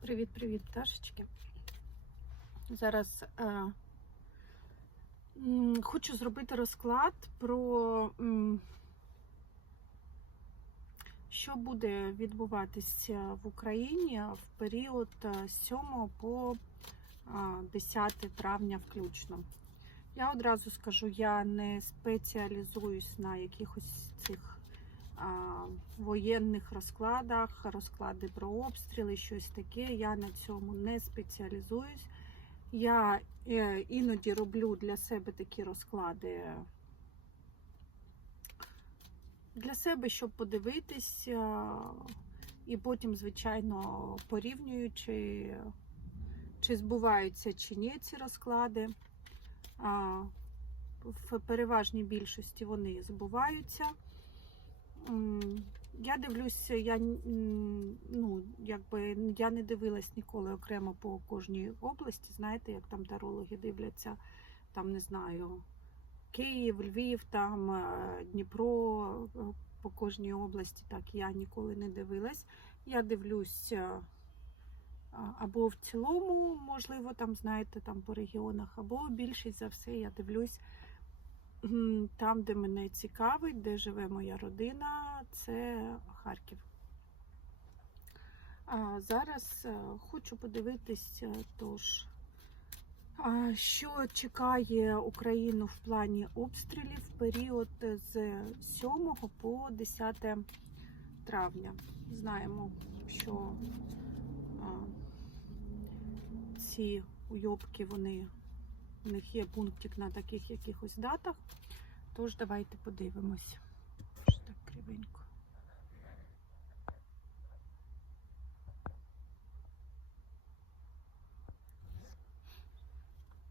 Привіт-привіт, пташечки. Зараз е, хочу зробити розклад про що буде відбуватися в Україні в період е, 7 по е, 10 травня включно. Я одразу скажу, я не спеціалізуюсь на якихось цих воєнних розкладах, розклади про обстріли, щось таке. Я на цьому не спеціалізуюсь. Я е, іноді роблю для себе такі розклади для себе, щоб подивитись, е, і потім, звичайно, порівнюючи, чи збуваються чи ні ці розклади. В переважній більшості вони збуваються. Я дивлюся, я ну, якби я не дивилась ніколи окремо по кожній області. Знаєте, як там тарологи дивляться, там не знаю, Київ, Львів, там е, Дніпро е, по кожній області. Так я ніколи не дивилась. Я дивлюсь е, або в цілому, можливо, там, знаєте, там по регіонах, або більшість за все я дивлюсь Там, де мене цікавить, де живе моя родина, це Харків. А зараз е, хочу подивитися, тож, що чекає Україну в плані обстрілів в період з 7 по 10 травня. Знаємо, що ці уйобки, вони у них є пунктик на таких якихось датах. Тож давайте подивимось. Що так кривенько.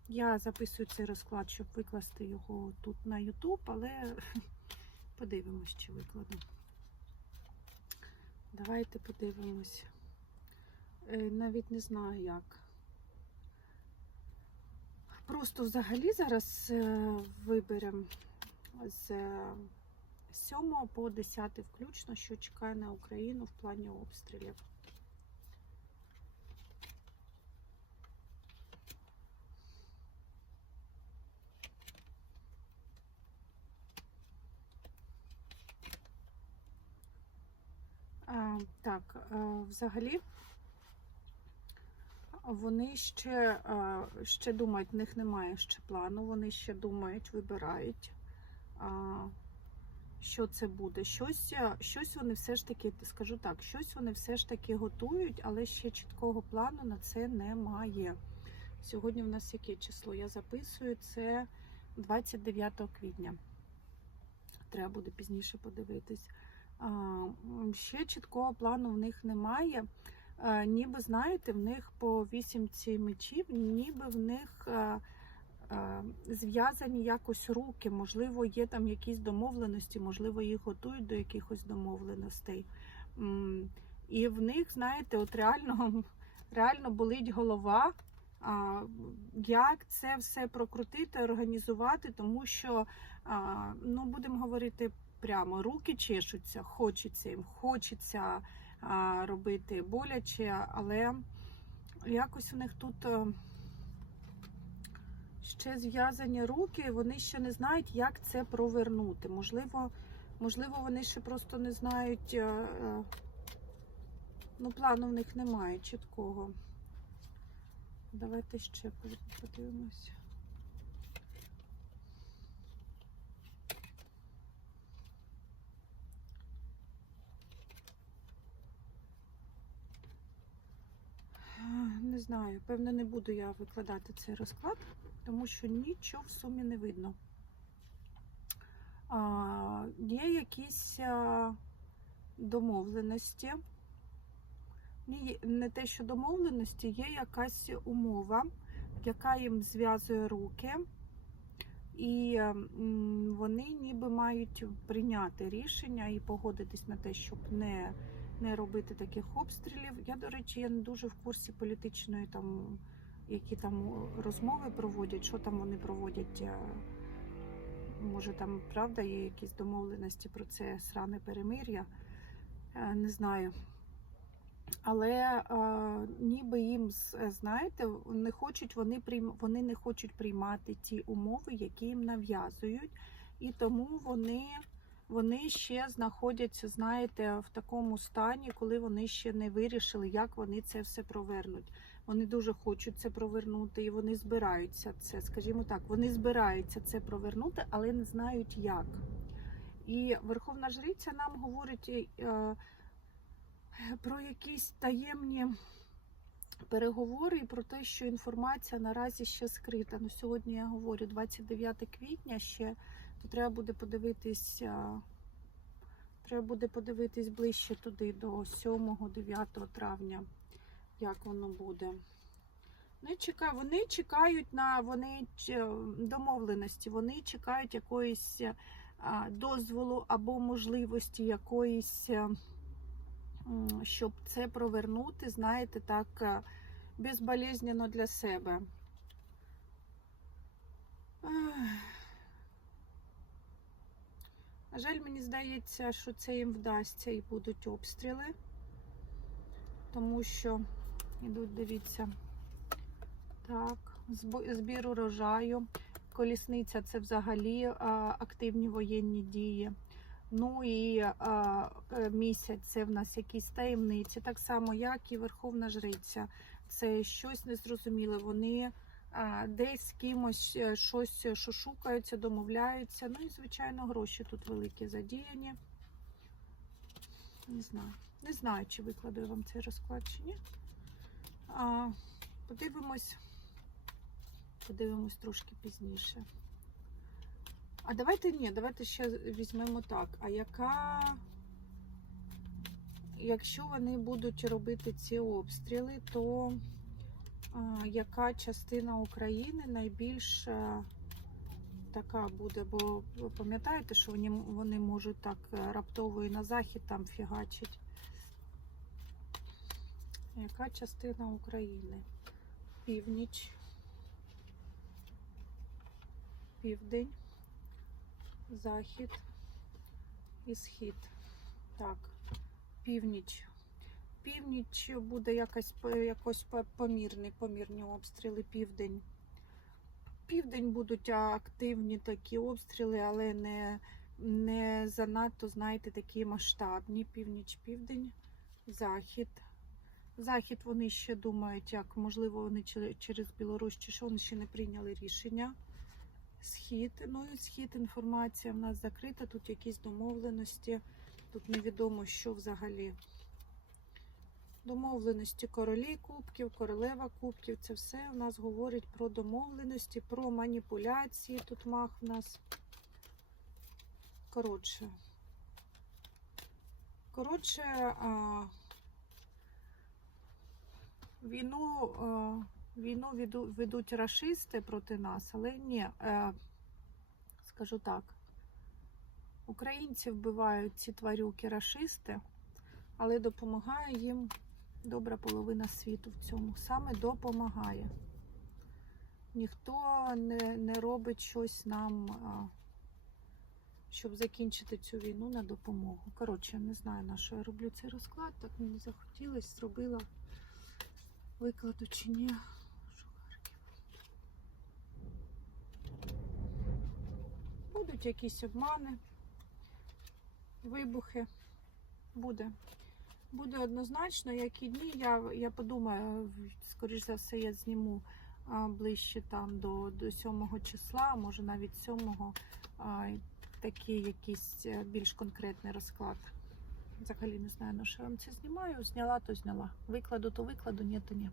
Я записую цей розклад, щоб викласти його тут на YouTube, але подивимось, чи викладу. Давайте подивимось. Е, Навіть не знаю як. Просто взагалі зараз е, виберемо з 7 по 10 включно, що чекає на Україну в плані обстрілів. Так, е, взагалі вони ще, ще думають, в них немає ще плану, вони ще думають, вибирають, що це буде. Щось, щось вони все ж таки, скажу так, щось вони все ж таки готують, але ще чіткого плану на це немає. Сьогодні в нас яке число? Я записую це 29 квітня. Треба буде пізніше подивитись. Ще чіткого плану в них немає. Е, ніби знаєте, в них по вісімці мечів, ніби в них е, е, зв'язані якось руки, можливо, є там якісь домовленості, можливо, їх готують до якихось домовленостей. І в них, знаєте, от реально, реально болить голова. Як це все прокрутити, організувати, тому що, ну, будемо говорити прямо, руки чешуться, хочеться їм, хочеться робити боляче, але якось у них тут е, ще зв'язані руки, вони ще не знають, як це провернути. Можливо, можливо, вони ще просто не знають, е, е, ну, плану в них немає чіткого. Давайте ще подивимось. Знаю, певно, не буду я викладати цей розклад, тому що нічого в сумі не видно. А, Є якісь домовленості. Не те, що домовленості, є якась умова, яка їм зв'язує руки, і вони ніби мають прийняти рішення і погодитись на те, щоб не не робити таких обстрілів. Я, до речі, я не дуже в курсі політичної, там, які там розмови проводять, що там вони проводять. е, Може, там правда є якісь домовленості про це сране перемир'я. Е, Не знаю. Але е, ніби їм е, знаєте, не хочуть вони прийм... вони не хочуть приймати ті умови, які їм нав'язують, і тому вони, вони ще знаходяться, знаєте, в такому стані, коли вони ще не вирішили, як вони це все провернуть. Вони дуже хочуть це провернути, і вони збираються це, скажімо так, вони збираються це провернути, але не знають як. І Верховна Жриця нам говорить. е, про якісь таємні переговори і про те, що інформація наразі ще скрита. Ну, сьогодні я говорю 29 квітня ще, то треба буде подивитись. Треба буде подивитись ближче туди, до 7-9 травня, як воно буде. Вони чекають, вони чекають на вони домовленості, вони чекають якоїсь дозволу або можливості якоїсь. щоб це провернути, знаєте, так е, безболезненно для себе. На жаль, мені здається, що це їм вдасться і будуть обстріли, тому що ідуть, дивіться, так, збір урожаю. Колісниця це взагалі активні воєнні дії. Ну і а, е, місяць це в нас якісь таємниці, так само, як і Верховна Жриця. Це щось незрозуміле. Вони десь з кимось е, щось шушукаються, домовляються. Ну і, звичайно, гроші тут великі задіяні. Не знаю. Не знаю, чи викладу я вам цей розклад чи ні. А, подивимось, подивимось трошки пізніше. А давайте ні, давайте ще візьмемо так. А яка, якщо вони будуть робити ці обстріли, то яка частина України найбільш така буде? Бо ви пам'ятаєте, що вони, вони можуть так е, раптово і на захід там фігачить? Яка частина України? Північ, південь захід і схід. Так, північ. Північ буде якось, якось по- помірні, обстріли, південь. Південь будуть активні такі обстріли, але не, не занадто, знаєте, такі масштабні. Північ, південь, захід. Захід вони ще думають, як можливо вони через Білорусь чи що вони ще не прийняли рішення схід. Ну і схід інформація в нас закрита, тут якісь домовленості, тут невідомо, що взагалі. Домовленості королі кубків, королева кубків. Це все в нас говорить про домовленості, про маніпуляції. Тут мах в нас. Коротше. Коротше, а, війну. А, Війну веду- ведуть рашисти проти нас, але ні, е, скажу так. Українці вбивають ці тварюки рашисти, але допомагає їм добра половина світу в цьому. Саме допомагає. Ніхто не, не робить щось нам, а, щоб закінчити цю війну на допомогу. Коротше, я не знаю, на що я роблю цей розклад, так мені захотілося, зробила викладу чи ні. Будуть якісь обмани, вибухи. Буде. Буде однозначно, які дні. Я, я подумаю, скоріш за все, я зніму а, ближче там до, до 7 числа, може навіть 7 а, такий якийсь е, більш конкретний розклад. Взагалі не знаю, на що вам це знімаю. Зняла, то зняла. Викладу, то викладу, ні, то ні.